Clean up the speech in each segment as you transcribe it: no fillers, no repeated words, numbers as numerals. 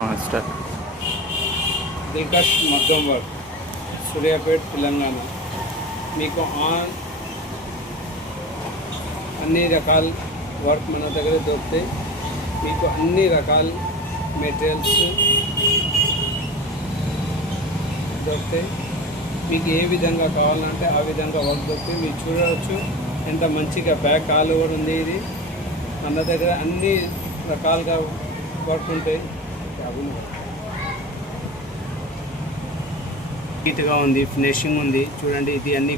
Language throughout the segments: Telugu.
స్టార్ట్. దిల్కష్ మగ్గం వర్క్, సూర్యాపేట్, తెలంగాణ. మీకు అన్ని రకాల వర్క్ మన దగ్గర దొరుకుతాయి. మీకు అన్ని రకాల మెటీరియల్స్ దొరుకుతాయి. మీకు ఏ విధంగా కావాలంటే ఆ విధంగా వర్క్ దొరుకుతాయి. మీరు చూడవచ్చు ఎంత మంచిగా బ్యాక్ ఆల్ ఓవర్ ఉంది. ఇది మన దగ్గర అన్ని రకాలుగా వర్క్ ఉంటాయి. నీట్గా ఉంది, ఫినిషింగ్ ఉంది. చూడండి, ఇది అన్ని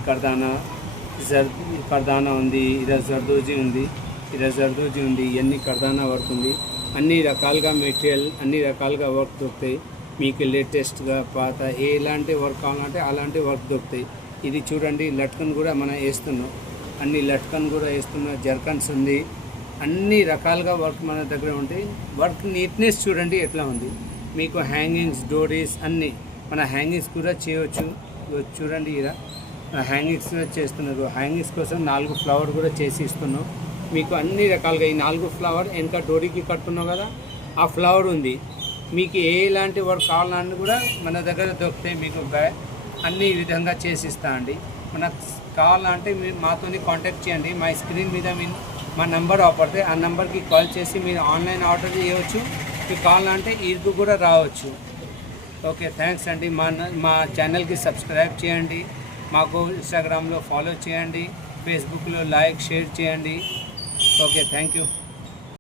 కర్దానా ఉంది, ఇదా జర్దోజీ ఉంది, ఇవన్నీ కర్దానా వర్క్ ఉంది. అన్ని రకాలుగా మెటీరియల్, అన్ని రకాలుగా వర్క్ దొరుకుతాయి. మీకు లేటెస్ట్గా పాత ఎలాంటి వర్క్ కావాలంటే అలాంటి వర్క్ దొరుకుతాయి. ఇది చూడండి, లట్కన్ కూడా మనం వేస్తున్నాం, అన్ని లట్కన్ కూడా వేస్తున్నా, జర్కన్స్ ఉంది, అన్ని రకాలుగా వర్క్ మన దగ్గర ఉంటాయి. వర్క్ నీట్నెస్ చూడండి ఎట్లా ఉంది. మీకు హ్యాంగింగ్స్, డోరీస్ అన్నీ మన హ్యాంగింగ్స్ కూడా చేయవచ్చు. చూడండి, ఇలా హ్యాంగింగ్స్ చేస్తున్నారు. హ్యాంగింగ్స్ కోసం 4 ఫ్లవర్ కూడా చేసి ఇస్తున్నాం. మీకు అన్ని రకాలుగా ఈ 4 ఫ్లవర్ వెనక డోరీకి కట్టున్నాం కదా, ఆ ఫ్లవర్ ఉంది. మీకు ఎలాంటి వర్క్ కావాలన్నా కూడా మన దగ్గర దొరుకుతాయి. మీకు అన్ని విధంగా చేసిస్తా అండి. మనకు కావాలంటే మీరు మాతోని కాంటాక్ట్ చేయండి. మా స్క్రీన్ మీద మా నెంబర్ ఆపడితే ఆ నెంబర్కి కాల్ చేసి మీరు ఆన్లైన్ ఆర్డర్ చేయవచ్చు. మీకు కావాలంటే ఈద్కు కూడా రావచ్చు. ఓకే, థ్యాంక్స్ అండి. మా ఛానల్కి సబ్స్క్రైబ్ చేయండి, మాకు ఇన్స్టాగ్రామ్లో ఫాలో చేయండి, ఫేస్బుక్లో లైక్, షేర్ చేయండి. Okay, thank you.